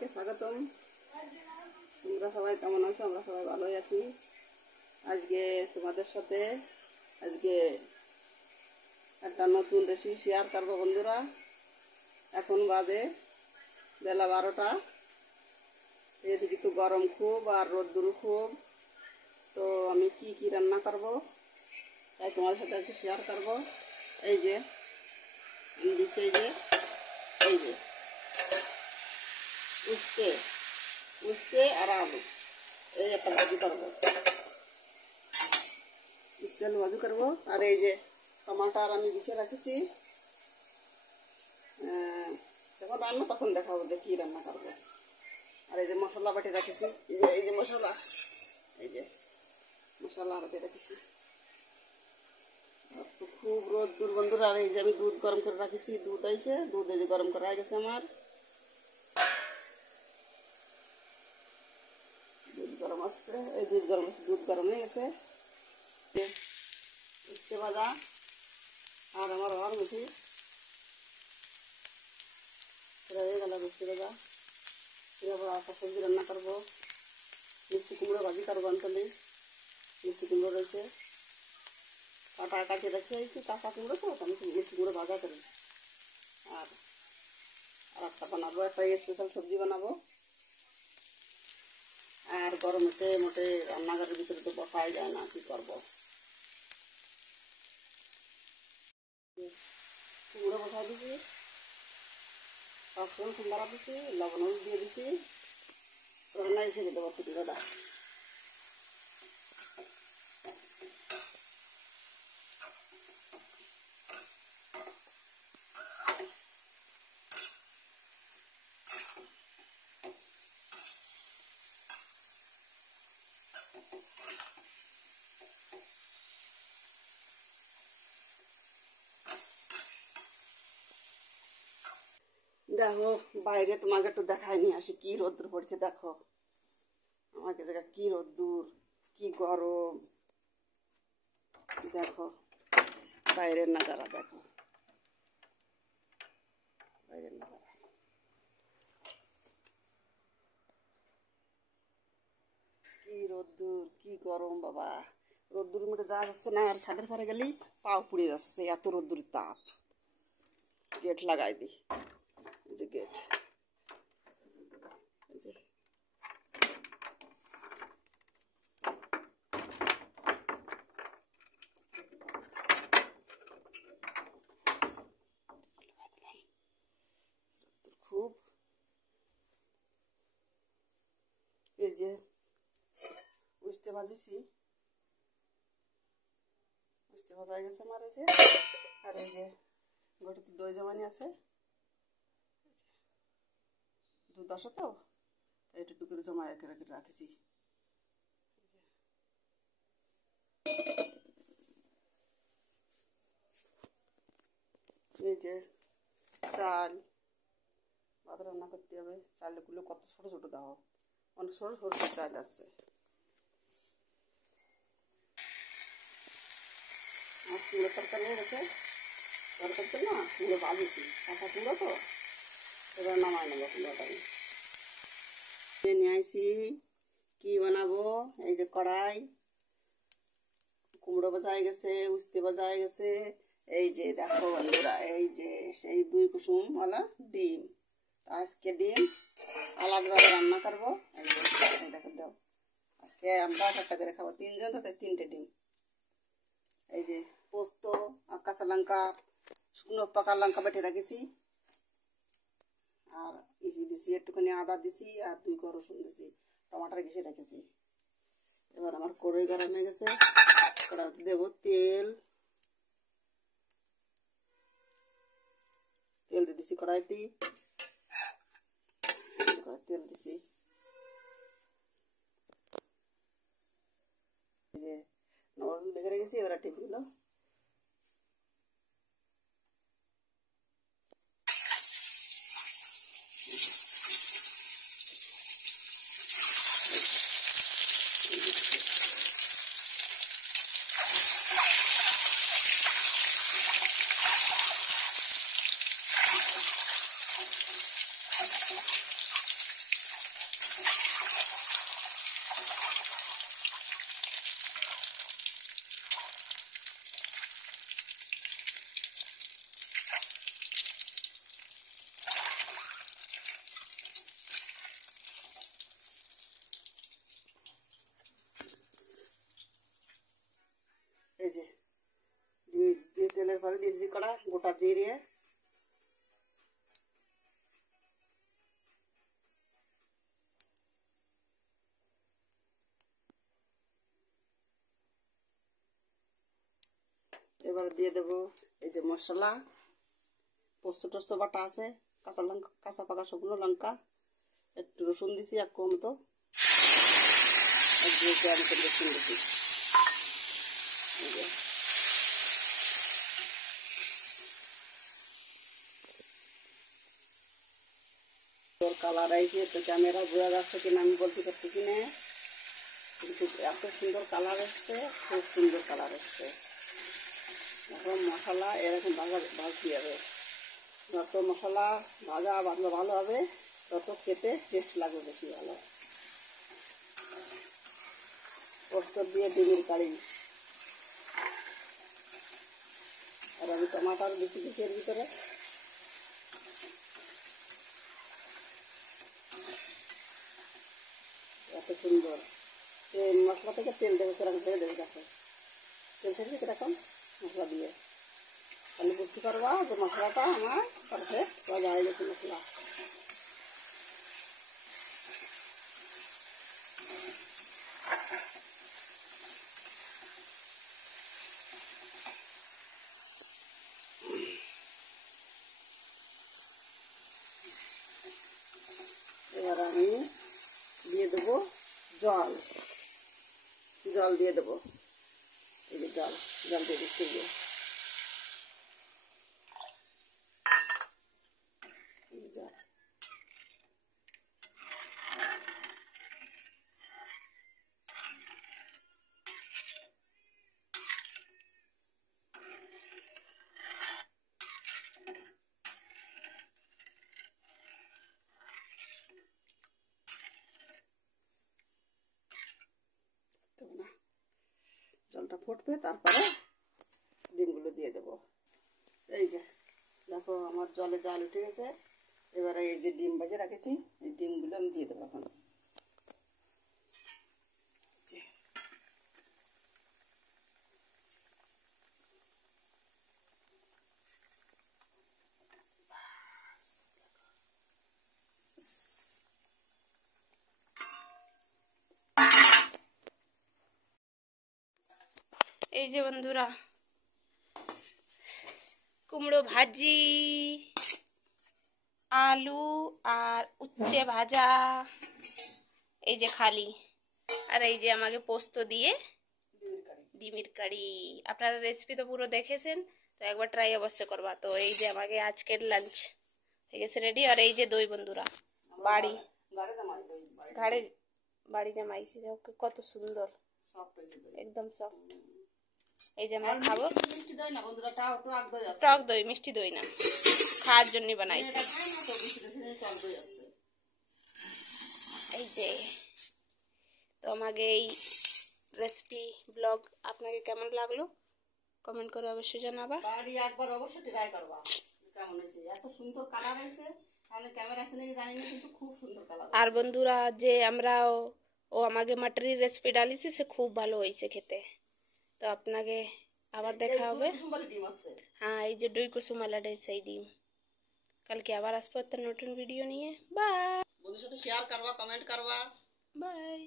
সবাইকে স্বাগতম। তোমরা সবাই কেমন আছো? আমরা সবাই ভালোই আছি। আজকে তোমাদের সাথে একটা নতুন রেসিপি শেয়ার করবো বন্ধুরা। এখন বাজে বেলা 12টা। এদিকে তো গরম খুব আর রোদ্দুর খুব, তো আমি কি রান্না করব তাই তোমাদের সাথে একটু শেয়ার করব। এই যে এই যে উস্তে আর আলু, এই একটা ভাজি করবো, উস্তে আলু ভাজি করবো। আর এই যে টমাটার আমি বিছে রাখেছি, যখন রান্না তখন দেখাবো যে কি রান্না করবো। আর এই যে মশলা বাটি রাখেছি, এই যে মশলা বাটি রেখেছি। তো খুব রোদ্দুর বন্ধুরা। আর এই যে আমি দুধ গরম করে রাখেছি, দুধ আইছে, দুধ এই যে গরম করা হয়ে গেছে আমার। দুধ গরম আসছে, এই দুধ গরম হয়ে গেছে। উস্তে ভাজা আর আমার হওয়ার বেশি হয়ে গেল। উস্তে ভাজা এবার একটা সবজি রান্না করবো, মিষ্টি কুমড়ো ভাজি করবো। অঞ্চলে মিষ্টি কুমড়ো রয়েছে, কাটি রেখে আইছি। কাঁচা কুমড়ো তো আমি মিষ্টি কুমড়ো ভাজা করি। আর একটা বানাবো, একটা স্পেশাল সবজি বানাবো। আর গরমেতে মোটে রান্নাঘরের ভিতরে তো বসাই যায় না, কি করবো। কুমড়ো বসাই দিছি, পাঁচফোড়ন কুমড়া দিছি, লবণ দিয়ে দিছি, রান্না হিসেবে দেবো কুমড়োটা। দেখো বাইরে তোমাকে একটু দেখাই নিয়ে আসি, কি রোদ্দুর পড়ছে। দেখো আমাকে জায়গা কি রোদ্দুর, কি গরম। দেখো বাইরের নাজারা, দেখো বাইরের নাজারা, কি রোদ্দুর, কি গরম বাবা। রোদ্দুর মধ্যে যাওয়া যাচ্ছে না, আর ছাদের পরে গেলেই পাও পুড়ে যাচ্ছে, এত রোদ্দুর তাপ। গেট লাগাই দিই, এই যে গেট, এই যে খুব। এই যে উস্তে ভাজা হয়ে গেছে আমার। এই যে আর এই যে গোটাতে দই জমানি আছে, দুধ আসে তো একটু টুকুরে জমা রাখেছি। এই যে চাল ভাত রান্না করতে হবে। চালগুলো কত ছোট ছোট দাও, অনেক ছোট ছোট চাল আছে। আর কুমড়ো তরকারি হয়ে গেছে, তরকারিতে না কুমড়ো ভাজেছি, কাঁচা কুমড়ো তো, এবার নামাই নেবো কুমড়োটা। নিয়ে আইছি, কি বানাবো। এই যে কড়াই, কুমড়ো ভাজা হয়ে গেছে, উস্তে ভাজা হয়ে গেছে। এই যে দেখো বন্ধুরা, এই যে সেই 2 কুসুমওয়ালা ডিম। আজকে ডিম আলাদাভাবে রান্না করবো। এই দেখো দাও, আজকে আমরা একটা করে খাবো, 3 জন, তাতে 3টে ডিম। এই যে পোস্ত আর কাঁচা লঙ্কা, শুকনো পাকা লঙ্কা বেটে রাখেছি, আর ইসি দিছি, একটুখানি আদা দিছি, আর 2 কোয়া রসুন দিছি, টমাটার ঘিসে রেখেছি। এবার আমার কড়াই গরম হয়ে গেছে, কড়াইতে দেবো তেল দিয়ে দিছি কড়াইতে, তেল দিছি। এই যে নরম লেগে রেখেছি, এবার টিপগুলো এই যে ডিম দিয়ে তেলের পরে দিয়েছি কড়া গোটা জিরে, এবারে দিয়ে দেবো এই যে মশলা, পোস্ত টোস্ত বাটা আছে, কাঁচা লঙ্কা, কাঁচা পাকা শুকনো লঙ্কা, একটু রসুন দিছি এক কম তো, এক 2 গ্রাম করে রসুন দিছি। তোর কালার আইছে, তো ক্যামেরা বোঝা যাচ্ছে কিনা আমি বলতে পারতেছি না, কিন্তু এত সুন্দর কালার এসছে, খুব সুন্দর কালার এসছে। এখন মশলা এরকম ভাজতে হবে, যত মশলা ভাজা ভালো হবে তত খেতে টেস্ট লাগবে বেশি ভালো। পোস্ত দিয়ে ডিমের কারি, আর আমি টমাটার বেশি দিচ্ছি এর ভিতরে। এত সুন্দর মশলা থেকে তেল দেবে, সেরকম করে দেবে, দেখো তেল ছেড়েছে কিরকম মশলা দিয়ে, তাহলে বুঝতে পারবা যে মশলাটা আমার পারফেক্ট ভাজা হয়ে গেছে মশলা। এবার আমি দিয়ে দেবো জল, জল দিয়ে দেবো, এই যে জল দিয়ে দিচ্ছি। জল জলটা ফুটবে, তারপরে ডিমগুলো দিয়ে দেবো। এই যে দেখো আমার জলে জাল উঠে গেছে, এবারে এই যে ডিম ভেজে রেখেছি এই ডিমগুলো আমি দিয়ে দেবো এখন। এই যে বন্ধুরা কুমড়ো ভাজি, আলু আর উচ্ছে ভাজা, এই যে খালি, আর এই যে আমাকে পোস্ত দিয়ে ডিমের কারি। আপনারা রেসিপি তো পুরো দেখেছেন, তো একবার ট্রাই অবশ্যই করবা। তো এই যে আমাকে আজকের লাঞ্চ হয়ে গেছে রেডি। আর এই যে দই বন্ধুরা বাড়ি জামাইছি, কত সুন্দর একদম সফট। এই যে আমরা খাবো টক দই, মিষ্টি দই না, খাওয়ার জন্য বানাইছি। এই যে তো আমাকে এই রেসিপি ব্লগ আপনাকে কেমন লাগলো কমেন্ট করে অবশ্যই জানাবা। বাড়ি একবার অবশ্যই ট্রাই করবা কেমন হয়েছে, এত সুন্দর কালার হয়েছে, আমি ক্যামেরা আছে নাকি জানি না, কিন্তু খুব সুন্দর কালার। আর বন্ধুরা যে আমরা ও আমাকে মাটরির রেসিপি ডালিছি, সে খুব ভালো হয়েছে খেতে। তো আপনাকে আবার দেখা হবে। হ্যাঁ এই যে দই কুসুমালা সেই ডিম। কালকে আবার আসবো একটা নতুন ভিডিও নিয়ে। বাই, বন্ধুর সাথে শেয়ার করবা, কমেন্ট করবা। বাই।